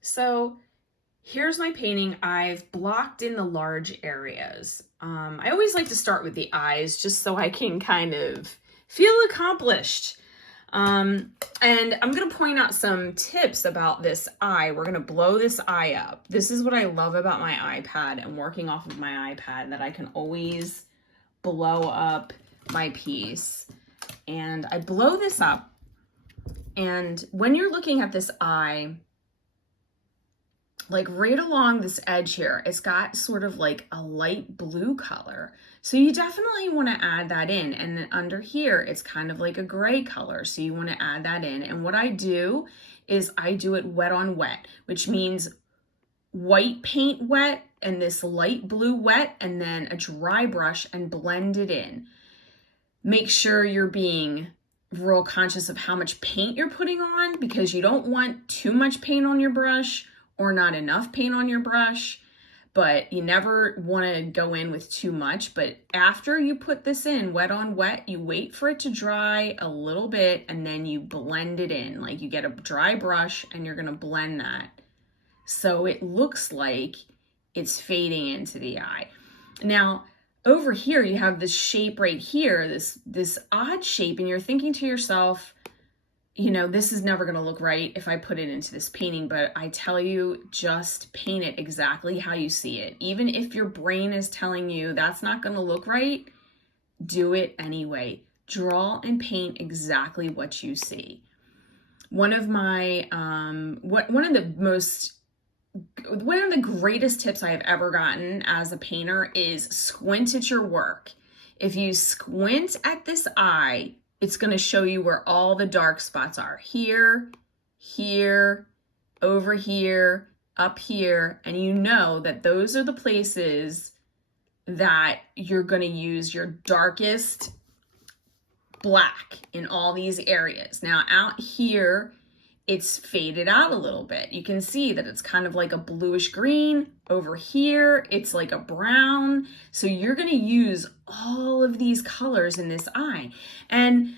So here's my painting. I've blocked in the large areas. I always like to start with the eyes just so I can kind of feel accomplished. And I'm going to point out some tips about this eye. We're going to blow this eye up. This is what I love about my iPad and working off of my iPad, that I can always blow up my piece. And I blow this up. And when you're looking at this eye, like right along this edge here, it's got sort of like a light blue color. So you definitely want to add that in. And then under here, it's kind of like a gray color. So you want to add that in. And what I do is I do it wet on wet, which means white paint wet and this light blue wet, and then a dry brush and blend it in. Make sure you're being real conscious of how much paint you're putting on, because you don't want too much paint on your brush or not enough paint on your brush, but you never want to go in with too much. But after you put this in wet on wet, you wait for it to dry a little bit and then you blend it in. Like, you get a dry brush and you're going to blend that so it looks like it's fading into the eye. Now, over here, you have this shape right here, this odd shape, and you're thinking to yourself, you know, this is never going to look right if I put it into this painting. But I tell you, just paint it exactly how you see it. Even if your brain is telling you that's not going to look right, do it anyway. Draw and paint exactly what you see. One of my, one of the greatest tips I have ever gotten as a painter is squint at your work. If you squint at this eye, it's going to show you where all the dark spots are. Here, here, over here, up here. And you know that those are the places that you're going to use your darkest black in all these areas. Now out here, it's faded out a little bit. You can see that it's kind of like a bluish green. Over here, it's like a brown. So you're going to use all of these colors in this eye. And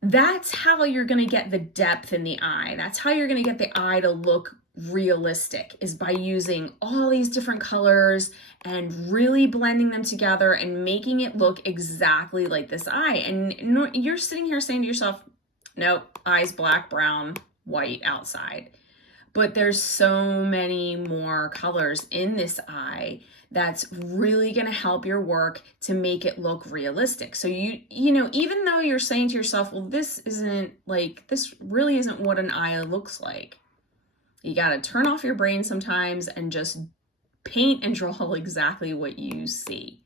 that's how you're going to get the depth in the eye. That's how you're going to get the eye to look realistic, is by using all these different colors and really blending them together and making it look exactly like this eye. And you're sitting here saying to yourself, nope, eye's black, brown, white outside. But there's so many more colors in this eye that's really going to help your work to make it look realistic. So you know, even though you're saying to yourself, well, this really isn't what an eye looks like. You got to turn off your brain sometimes and just paint and draw exactly what you see.